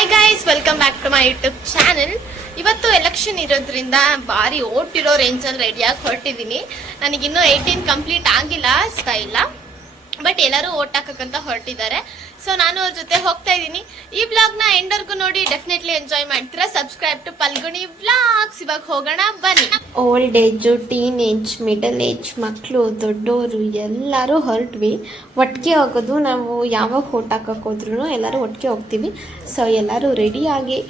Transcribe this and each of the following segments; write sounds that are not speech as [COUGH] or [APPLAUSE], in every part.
Hi guys welcome back to my YouTube channel ಇವತ್ತು election ಇರೋದ್ರಿಂದ ಭಾರಿ ಓಟಿರೋ ರೇಂಜಲ್ಲಿ ರೆಡಿಯಾಗಿ ಹೊರಟಿದ್ದೀನಿ. ನನಗಿನ್ನೂ ಏಯ್ಟೀನ್ ಕಂಪ್ಲೀಟ್ ಆಗಿಲ್ಲ ಇಲ್ಲ. ಬಟ್ ಎಲ್ಲರೂ ಓಟ್ ಹಾಕಕ್ಕಂತ ಹೊರಟಿದ್ದಾರೆ. ಸೊ ನಾನು ಅವ್ರ ಜೊತೆ ಹೋಗ್ತಾ ಇದ್ದೀನಿ. ಈ ಬ್ಲಾಗ್ನ ಎಂಡರ್ಗೂ ನೋಡಿ ಡೆಫಿನೆಟ್ಲಿ ಎಂಜಾಯ್ ಮಾಡ್ತೀರಾ. Subscribe to Phalguni blogs. ಇವಾಗ ಹೋಗೋಣ, ಬನ್ನಿ. Old age teen age middle age ಮಕ್ಕಳು ದೊಡ್ಡವರು ಎಲ್ಲರೂ ಹೊರಟ್ವಿ. ಒಟ್ಟಿಗೆ ಹೋಗೋದು ನಾವು ಯಾವಾಗ ಫೋಟ್ ಹಾಕಕ್ಕೆ ಹೋದ್ರೂ ಎಲ್ಲರೂ ಒಟ್ಟಿಗೆ ಹೋಗ್ತೀವಿ. ಸೊ ಎಲ್ಲರೂ ರೆಡಿಯಾಗಿ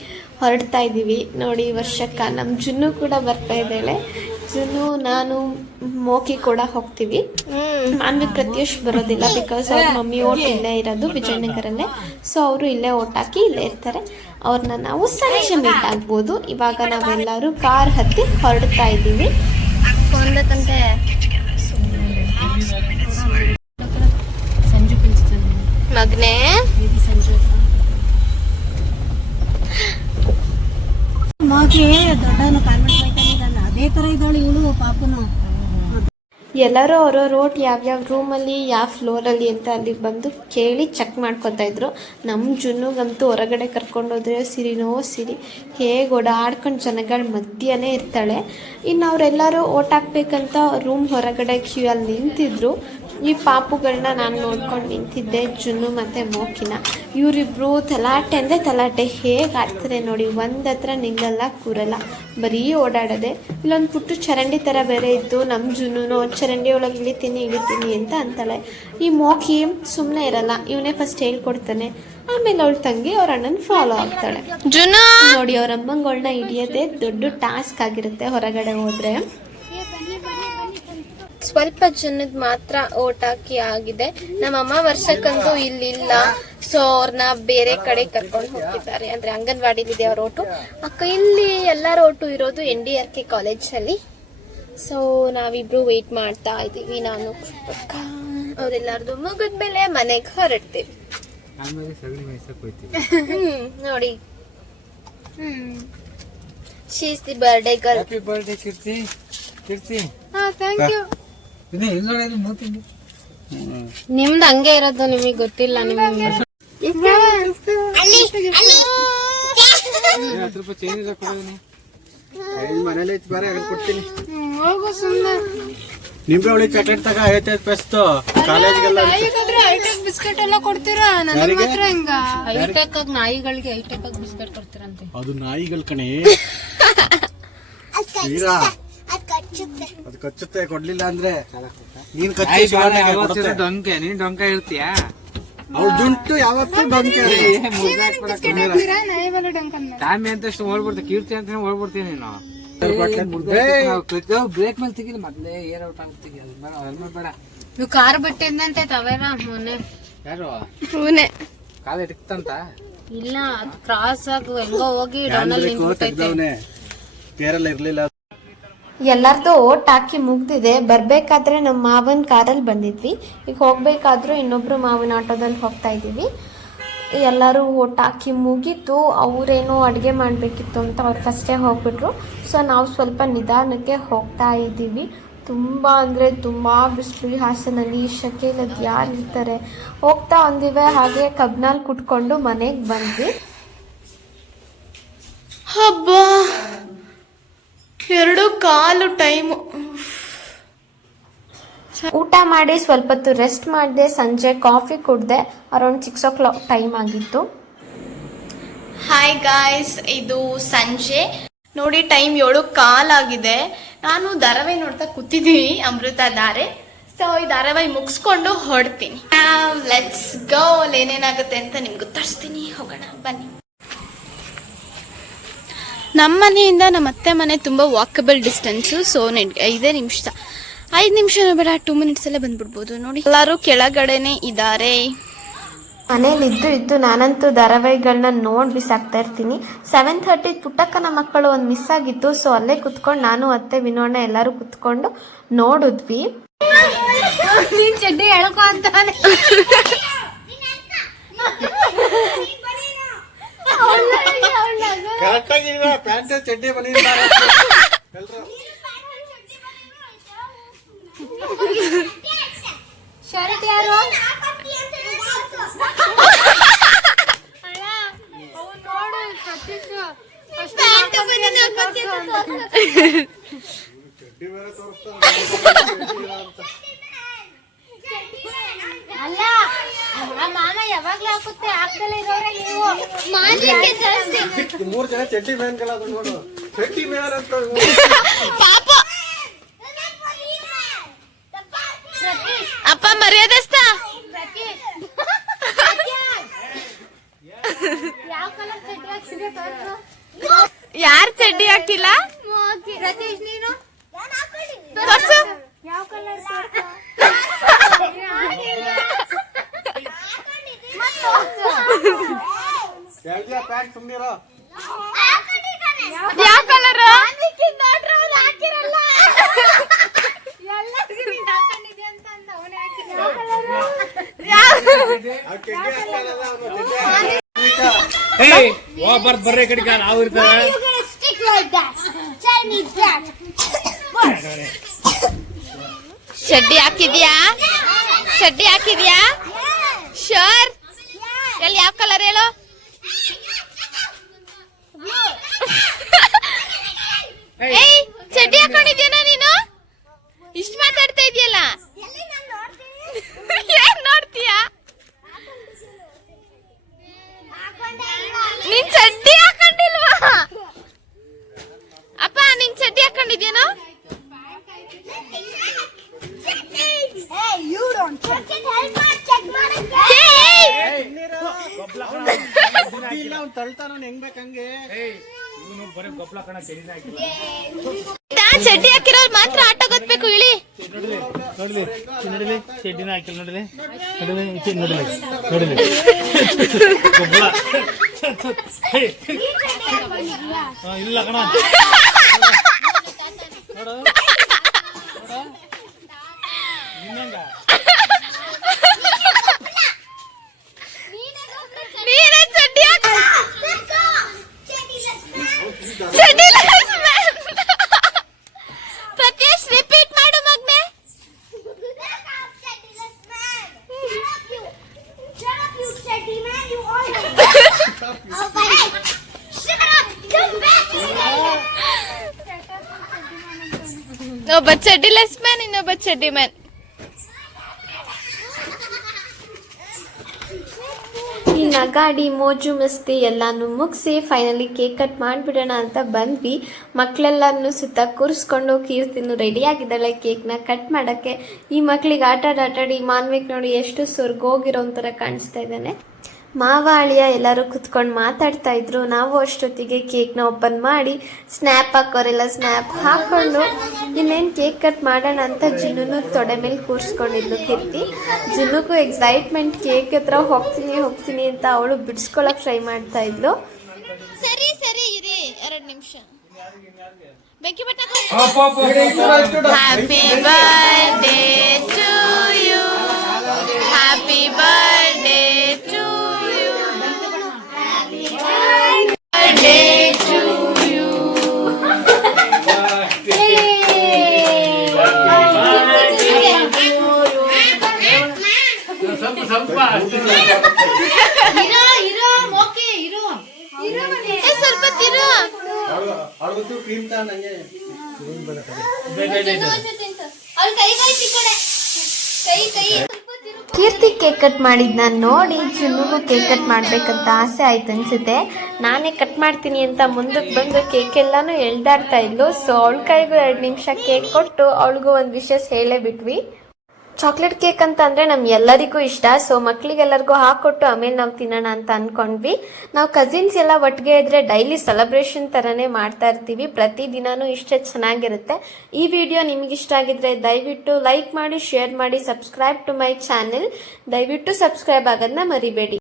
ಹೊರಡ್ತಾ ಇದ್ದೀವಿ ನೋಡಿ ವರ್ಷಕ್ಕೆ ನಮ್ಮ ಜುನ್ನು ಕೂಡ ಬರ್ತಾ ಇದ್ದಾಳೆ ಜುನ್ನು, ನಾನು ಮೋಕಿ ಕೂಡ ಹೋಗ್ತೀವಿ. ಮಾನ್ವಿ ಪ್ರತ್ಯೂಷ್ ಬರೋದಿಲ್ಲ ಬಿಕಾಸ್ ಅವ್ರ ಮಮ್ಮಿ ಓಟ್ ಇಲ್ಲೇ ಇರೋದು ವಿಜಯನಗರಲ್ಲೇ. ಸೊ ಅವರು ಇಲ್ಲೇ ಓಟ್ ಹಾಕಿ ಇಲ್ಲೇ ಇರ್ತಾರೆ. ಅವ್ರನ್ನ ನಾವು ಸಂಜೆ ಮೀಟ್ ಆಗ್ಬೋದು. ಇವಾಗ ನಾವೆಲ್ಲರೂ ಕಾರ್ ಹತ್ತಿ ಹೊರಡ್ತಾ ಇದ್ದೀವಿ. ಮಗನೇ. ಮಾಗೆ ದೊಡ್ಡವನು ಕಾನ್ವೆಂಟ್ ಅದೇ ತರ ಇದ್ದಾಳೆ ಇವಳು ಪಾಪನು. ಎಲ್ಲರೂ ಅವ್ರವ್ರ ಯಾವ ಯಾವ್ಯಾವ ರೂಮಲ್ಲಿ ಯಾವ ಫ್ಲೋರಲ್ಲಿ ಅಂತ ಅಲ್ಲಿ ಬಂದು ಕೇಳಿ ಚೆಕ್ ಮಾಡ್ಕೊತಾ ಇದ್ರು. ನಮ್ಮ ಜುನ್ನುಗಂತೂ ಹೊರಗಡೆ ಕರ್ಕೊಂಡೋದ್ರೆ ಸಿರಿನೋ ಸಿರಿ ಹೇಗೆ ಓಡಾಡ್ಕೊಂಡು ಜನಗಳ ಮಧ್ಯನೇ ಇರ್ತಾಳೆ. ಇನ್ನು ಅವರೆಲ್ಲರೂ ಓಟ್ ಹಾಕ್ಬೇಕಂತ ರೂಮ್ ಹೊರಗಡೆ ಕ್ಯೂ ಅಲ್ಲಿ ನಿಂತಿದ್ರು. ಈ ಪಾಪುಗಳನ್ನ ನಾನು ನೋಡ್ಕೊಂಡು ನಿಂತಿದ್ದೆ ಜುನ್ನು ಮತ್ತು ಮೋಕಿನ. ಇವರಿಬ್ಬರು ತಲಾಟೆ ಅಂದರೆ ತಲಾಟೆ ಹೇಗೆ ಆಡ್ತಾರೆ ನೋಡಿ ಒಂದು ಹತ್ರ ನಿಲ್ಲಲ್ಲ ಕೂರಲ್ಲ. ಬರೀ ಓಡಾಡೋದೆ ಇಲ್ಲೊಂದು ಪುಟ್ಟು ಚರಂಡಿ ಥರ ಬೇರೆ ಇತ್ತು ನಮ್ಮ ಜುನ್ನು ಚರಂಡಿ ಒಳಗೆ ಇಳಿತೀನಿ ಇಳಿತೀನಿ ಅಂತ ಅಂತಾಳೆ. ಈ ಮೋಕಿ ಸುಮ್ಮನೆ ಇರಲ್ಲ ಇವನೇ ಫಸ್ಟ್ ಹೇಳ್ಕೊಡ್ತಾನೆ. ಆಮೇಲೆ ಅವಳ ತಂಗಿ ಅವ್ರ ಅಣ್ಣನ ಫಾಲೋ ಆಗ್ತಾಳೆ. ಜುನು ನೋಡಿ ಅವ್ರ ಅಮ್ಮಂಗಳನ್ನ ಹಿಡಿಯೋದೇ ದೊಡ್ಡ ಟಾಸ್ಕ್ ಆಗಿರುತ್ತೆ ಹೊರಗಡೆ ಹೋದ್ರೆ. ಸ್ವಲ್ಪ ಜನದ ಮಾತ್ರ ಓಟ್ ಹಾಕಿ ಆಗಿದೆ ನಮ್ಮಮ್ಮ ವರ್ಷಕ್ಕಂತೂ ಇಲ್ಲಿಲ್ಲ. ಸೊ ಅವ್ರನ್ನ ಬೇರೆ ಕಡೆ ಕರ್ಕೊಂಡು ಹೋಗಿದ್ದಾರೆ ಅಂದ್ರೆ ಅಂಗನವಾಡಿಲಿದೆ ಅವ್ರ ಓಟು. ಅಕ್ಕ ಇಲ್ಲಿ ಎಲ್ಲರ ಓಟು ಇರೋದು ಎನ್ ಡಿ ಆರ್ ಕೆ ಕಾಲೇಜಲ್ಲಿ. ಸೊ ನಾವಿಬ್ರು ವೇಟ್ ಮಾಡ್ತಾ ಇದ್ದೀವಿ. ನಾನು ಅಕ್ಕ ಅವರೆಲ್ಲರದು ಮುಗಿದ್ಮೇಲೆ ಮನೆಗೆ ಹೊರಡ್ತೀವಿ. ನೋಡಿ. ಹ್ಮ್. She's the birthday girl happy birthday Keerthi. Keerthi. ಹಾ ಥ್ಯಾಂಕ್ ಯು ನಿಮ್ದು ಹಂಗೆ ಇರೋದು ನಿಮಗೆ ಗೊತ್ತಿಲ್ಲ ನಿಮ್ಗೆ. ಹತ್ತು ರೂಪಾಯಿ ಚೇಂಜ್ ಇಲ್ಲ ಕೊಡೋದು ಮನೇಲಿ ಐತಿ ಬಾರೆ ಅಲ್ಲಿ ಕೊಡ್ತೀನಿ. ಹೋಗು ಸುಮ್ಮನೆ ನಿಂಬೆ ಹುಳಿ ಚಾಕ್ಲೇಟ್ ತಗ ಐವತ್ತೈದು ಪೆಸ್ತು ಕಾಲೇಜ್ಗೆಲ್ಲ ಬಿಸ್ಕೆಟ್ ಎಲ್ಲ ಕೊಡ್ತೀರಾ? ನನಗೆ? ಮಾತ್ರ ಹಿಂಗ? ಹೈಟೆಕ್ ಆಗಿ ನಾಯಿಗಳಿಗೆ ಹೈಟೆಕ್ ಆಗಿ ಬಿಸ್ಕೆಟ್ ಕೊಡ್ತೀರಂತೆ. ಅದು ನಾಯಿಗಳ ಕಣೆ. ಕಚ್ಚುತ್ತೆ ಕೊಡ್ಲಿಲ್ಲ ಅಂದ್ರೆ ನೀನ್ ಕಚ್ಚಿ ಡೊಂಕೆ ನೀನ್ ಡೊಂಕ ಇರ್ತೀಯ ಅವ್ಳ ಜುಂಟು ಯಾವತ್ತೂ ಡೊಂಕೆ ಟಾಮಿ ಅಂತ ಅಷ್ಟು ಓಡ್ಬಿಡ್ತೀವಿ ಕೀರ್ತಿ ಅಂತ ಓಡ್ಬಿಡ್ತೀನಿ ನೀನು? ಬ್ರೇಕ್ ಮೇಲೆ ತೆಗಿಲಿ ಮೊದ್ಲೇ ಏರ್ ಔಟ್ ಆಗ್ತೀವಿ ಹೆಲ್ಮೆಟ್ ಬೇಡ ನೀವು ಕಾರ್ ಬಿಟ್ಟಿದ್ದಂತೆ ತವೇರ ಮೊನ್ನೆ ಯಾರು? ಪೂನೆ ಕಾಲ ಇಟ್ಕಂತ ಇಲ್ಲ ಕ್ರಾಸ್ ಆಗಿ ಹೆಂಗೋ ಹೋಗಿ ಡೌನಲ್ಲಿ ನಿಂತ್ಬಿಟ್ಟೈತೆ. ತೆಗ್ದವನೆ ಕೇರಳ ಇರ್ಲಿಲ್ಲ ಎಲ್ಲರದು ಓಟ್ ಹಾಕಿ ಮುಗ್ದಿದೆ. ಬರ್ಬೇಕಾದ್ರೆ ನಮ್ಮ ಮಾವನ ಕಾರಲ್ಲಿ ಬಂದಿದ್ವಿ. ಈಗ ಹೋಗ್ಬೇಕಾದ್ರೂ ಇನ್ನೊಬ್ರು ಮಾವನ ಆಟೋದಲ್ಲಿ ಹೋಗ್ತಾ ಇದ್ದೀವಿ. ಎಲ್ಲರೂ ಓಟ್ ಹಾಕಿ ಮುಗೀತು. ಅವರೇನೋ ಅಡುಗೆ ಮಾಡಬೇಕಿತ್ತು ಅಂತ ಅವ್ರು ಫಸ್ಟೇ ಹೋಗ್ಬಿಟ್ರು. ಸೊ ನಾವು ಸ್ವಲ್ಪ ನಿಧಾನಕ್ಕೆ ಹೋಗ್ತಾ ಇದ್ದೀವಿ. ತುಂಬ ಅಂದರೆ ತುಂಬ ಬಿಸಿಲು ಹಾಸನಲ್ಲಿ ಶೆಕೆಯಲ್ಲಿ ಅದು ಯಾರು ಇರ್ತಾರೆ? ಹೋಗ್ತಾ ಒಂದಿವೆ ಹಾಗೆ ಕಬ್ನಲ್ಲಿ ಕುಟ್ಕೊಂಡು ಮನೆಗೆ ಬಂದ್ವಿ. ಹಬ್ಬ. ಕಾಲು ಟೈಮು ಊಟ ಮಾಡಿ ಸ್ವಲ್ಪ ಹೊತ್ತು ರೆಸ್ಟ್ ಮಾಡಿದೆ ಸಂಜೆ ಕಾಫಿ ಕುಡ್ದೆ around six o'clock time ಆಗಿತ್ತು. ಹಾಯ್ ಗಾಯ್ಸ್ ಇದು ಸಂಜೆ. ನೋಡಿ ಟೈಮ್ ಏಳು ಕಾಲಾಗಿದೆ ನಾನು ಧಾರಾವಾಹಿ ನೋಡ್ತಾ ಕೂತಿದ್ದೀನಿ ಅಮೃತ ಧಾರೆ. ಸೊ ಈ ಧಾರಾವಾಹಿ ಮುಗಿಸ್ಕೊಂಡು ಹೊಡ್ತೀನಿ ಲೆಟ್ಸ್ ಗೋ ಏನೇನಾಗುತ್ತೆ ಅಂತ ನಿಮ್ಗೆ ತೋರಿಸ್ತೀನಿ. ಹೋಗೋಣ ಬನ್ನಿ. ನಮ್ಮ ಮನೆಯಿಂದ ನಮ್ಮ ಅತ್ತೆ ಮನೆ ತುಂಬ ವಾಕಬಲ್ ಡಿಸ್ಟೆನ್ಸು ಸೊ ನೆಡ್ ಐದೇ ನಿಮಿಷ. ಐದು ನಿಮಿಷ ಬೇಡ ಟೂ ಮಿನಿಟ್ಸ್ ಎಲ್ಲ ಬಂದ್ಬಿಡ್ಬೋದು ನೋಡಿ. ಎಲ್ಲರೂ ಕೆಳಗಡೆನೆ ಇದ್ದಾರೆ. ಮನೇಲಿ ಇದ್ದು ಇದ್ದು ನಾನಂತೂ ಧಾರಾವಾಹಿಗಳನ್ನ ನೋಡಿ ಬಿಸಾಕ್ತಾ ಇರ್ತೀನಿ. ಸೆವೆನ್ ಥರ್ಟಿ ಪುಟ್ಟಕ್ಕನ ಮಕ್ಕಳು ಒಂದು ಮಿಸ್ ಆಗಿತ್ತು ಸೊ ಅಲ್ಲೇ ಕುತ್ಕೊಂಡು ನಾನು ಅತ್ತೆ ವಿನೋಣ ಎಲ್ಲರೂ ಕುತ್ಕೊಂಡು ನೋಡಿದ್ವಿ. ಕರೆಕ್ಟ್ ಆಗಿ ಪ್ಯಾಂಟ್ ಚಡ್ಡಿ ಬಂದಿದ್ದಾರೆ ಎಲ್ರು ಶರ್ಟ್ ಯಾರು ಚಡ್ಡಿ ಬೇರೆ ತೋರಿಸ್ತಾರೆ ಅಲ್ಲ ಆ ಮಾಮ ಯಾವಾಗ್ಲೂ ಹಾಕುತ್ತೆ ಹಾಕ್ದಲ್ಲ ಇರೋರೆ ನೀವು. ಮಾಡ್ಲಿಕ್ಕೆ ಜಾಸ್ತಿ? ಮೂರ್ ಜನ ಚಟ್ಟಿ ಮ್ಯಾನ್ ಅದು ನೋಡು. ಚಟ್ಟಿ ಮ್ಯಾನ್ ಅಂತ [LAUGHS] ಪಾಪ. ಅಪ್ಪ ಮರ್ಯಾದಸ್ತ? ಯಾರ್ ಚಡ್ಡಿ ಹಾಕಿಲ್ಲ? ರತೀಶ್ ನೀನು ತೋರ್ಸು ಯಾವ ಕಲರ್ ಪ್ಯಾಂಟ್ ಸುಮ್ನಿರೋ. ಯಾವ ಕಲರ್. ಏಯ್ ಒಬ್ಬರ್ ಬರ್ರೆ ಕಡಿಕ ನಾವು ಇರ್ತಾರೆ. ಚಡ್ಡಿ ಹಾಕಿದ್ಯಾ? ಚಡ್ಡಿ ಹಾಕಿದ್ಯಾ? ಶೋರ್ ಎಲ್ಲಿ ಯಾವ ಕಲರ್ ಹೇಳು? ಏಯ್ ಚಡ್ಡಿ ಹಾಕೊಂಡಿದ್ಯಾನ ನೀನು? ಇಷ್ಟ ಮಾತಾಡ್ತಾ ಇದೆಯಲ್ಲ? ಏನ್ ನೋಡ್ತೀಯಾ? ನೀನ್ ಚಡ್ಡಿ ಹಾಕೊಂಡಿಲ್ವಾ ಅಪ್ಪ ನೀನ್ ಚಡ್ಡಿ ಹಾಕೊಂಡಿದ್ಯೇನೋ ಏಯ್! ಬುದ್ಧಿ ಇಲ್ಲ ಅವ್ನು ತಳ್ತಾನ ಹೆಂಗ್ ಬೇಕಂಗೆ ಇವನು ಬರೀ ಗೊಬ್ಬಲ ಕಣ ತೆರಿನ ಹಾಕಿಲ್ಲ ನಾ ಚಡ್ಡಿ ಹಾಕಿರೋರು ಮಾತ್ರ ಆಟ ಗೊತ್ಬೇಕು ಇಳಿ. ನೋಡ್ಲಿ ನೋಡಿಲಿ. ಚಡ್ಡಿನ ಹಾಕಿಲ್ಲ ನೋಡಿಲಿ. ನೋಡಿಲಿ ನೋಡಿಲಿ. ನೋಡಿಲಿ. ಗೊಬ್ಬಲ ಹೇ. ಹಾ, ಇಲ್ಲ ಕಣ. ನೋಡು. ನೋಡು. ನಿನ್ನಂಗ ನೀನೇ ಚಡ್ಡಿ ಹಾಕ ಚಡ್ಡಿ ಪ್ರತ್ಯೇಶ್ ರಿಪೀಟ್ ಮಾಡು ಮಗ್ನೆ ಒಬ್ಬ ಚಡ್ಡಿ ಲೆಸ್ ಮ್ಯಾನ್ ಇನ್ನೊಬ್ಬ ಚಡ್ಡಿ ಮ್ಯಾನ್ ಈ ನಗಾಡಿ ಮೋಜು, ಮಸ್ತಿ ಎಲ್ಲಾನು ಮುಗಿಸಿ ಫೈನಲಿ ಕೇಕ್ ಕಟ್ ಮಾಡಿಬಿಡೋಣ ಅಂತ ಬಂದ್ವಿ. ಮಕ್ಕಳೆಲ್ಲರನ್ನು ಸುತ್ತ ಕೂರಿಸ್ಕೊಂಡು ಕೀರ್ತಿನೂ ರೆಡಿ ಆಗಿದ್ದಾಳೆ ಕೇಕ್ನ ಕಟ್ ಮಾಡೋಕ್ಕೆ. ಈ ಮಕ್ಳಿಗೆ ಆಟ ಆಟ ಆಟಾಡಿ ಮಾನ್ವಿಕ್ ನೋಡಿ ಎಷ್ಟು ಸುರ್ಗೋಗಿರೋ ಥರ ಕಾಣಿಸ್ತಾ ಇದ್ದಾನೆ. ಮಾವ ಅಳಿಯ ಎಲ್ಲರೂ ಕುತ್ಕೊಂಡು ಮಾತಾಡ್ತಾ ಇದ್ರು. ನಾವು ಅಷ್ಟೊತ್ತಿಗೆ ಕೇಕ್ನ ಓಪನ್ ಮಾಡಿ ಸ್ನ್ಯಾಪ್ ಹಾಕೋರೆಲ್ಲ ಸ್ನ್ಯಾಪ್ ಹಾಕೊಂಡು ಇನ್ನೇನು ಕೇಕ್ ಕಟ್ ಮಾಡೋಣ ಅಂತ ಜುನ್ನು ತೊಡೆ ಮೇಲೆ ಕೂರಿಸ್ಕೊಂಡಿದ್ಲು ಕೀರ್ತಿ. ಜುನ್ನುಗೂ ಎಕ್ಸೈಟ್ಮೆಂಟ್ ಕೇಕ್ ಹತ್ರ ಹೋಗ್ತೀನಿ ಹೋಗ್ತೀನಿ ಅಂತ ಅವಳು ಬಿಡಿಸ್ಕೊಳಕ್ ಟ್ರೈ ಮಾಡ್ತಾ ಇದ್ಲು. ಸರಿ ಸರಿ ಇರಿ ಎರಡು ನಿಮಿಷ. ಬೆಂಕಿ happy birthday to you happy birthday ಸ್ವಲ್ಪ ಸ್ವಲ್ಪ ಏ ಸ್ವಲ್ಪ ತಿರು. ಅವ್ಳಿಗೂ ಕ್ರೀಮ್ ತಾ ನಂಗೆ? ಕೀರ್ತಿ ಕೇಕ್ ಕಟ್ ಮಾಡಿದ್ನ ನೋಡಿ ಜುನ್ನುಗೂ ಕೇಕ್ ಕಟ್ ಮಾಡ್ಬೇಕಂತ ಆಸೆ ಆಯ್ತು ಅನ್ಸುತ್ತೆ. ನಾನೇ ಕಟ್ ಮಾಡ್ತೀನಿ ಅಂತ ಮುಂದಕ್ಕೆ ಬಂದು ಕೇಕ್ ಎಲ್ಲಾನು ಎಳ್ದಾಡ್ತಾ ಇದ್ಲು. ಸೊ ಅವಳ ಕೈಗೂ ಎರಡು ನಿಮಿಷ ಕೇಕ್ ಕೊಟ್ಟು ಅವಳಿಗೂ ಒಂದು ವಿಶಸ್ ಹೇಳೇ ಬಿಟ್ವಿ. ಚಾಕ್ಲೇಟ್ ಕೇಕ್ ಅಂತ ಅಂದರೆ ನಮ್ ಎಲ್ಲರಿಗೂ ಇಷ್ಟ. ಸೊ ಮಕ್ಳಿಗೆಲ್ಲರಿಗೂ ಹಾಕೊಟ್ಟು ಆಮೇಲೆ ನಾವು ತಿನ್ನೋಣ ಅಂತ ಅನ್ಕೊಂಡ್ವಿ. ನಾವು ಕಸಿನ್ಸ್ ಎಲ್ಲ ಒಟ್ಟಿಗೆ ಇದ್ರೆ ಡೈಲಿ ಸೆಲೆಬ್ರೇಷನ್ ಥರನೇ ಮಾಡ್ತಾ ಇರ್ತೀವಿ. ಪ್ರತಿದಿನನೂ ಇಷ್ಟೇ ಚೆನ್ನಾಗಿರುತ್ತೆ. ಈ ವಿಡಿಯೋ ನಿಮ್ಗೆ ಇಷ್ಟ ಆಗಿದ್ರೆ ದಯವಿಟ್ಟು ಲೈಕ್ ಮಾಡಿ ಶೇರ್ ಮಾಡಿ ಸಬ್ಸ್ಕ್ರೈಬ್ ಟು ಮೈ ಚಾನೆಲ್ ದಯವಿಟ್ಟು ಸಬ್ಸ್ಕ್ರೈಬ್ ಆಗೋದನ್ನ ಮರಿಬೇಡಿ.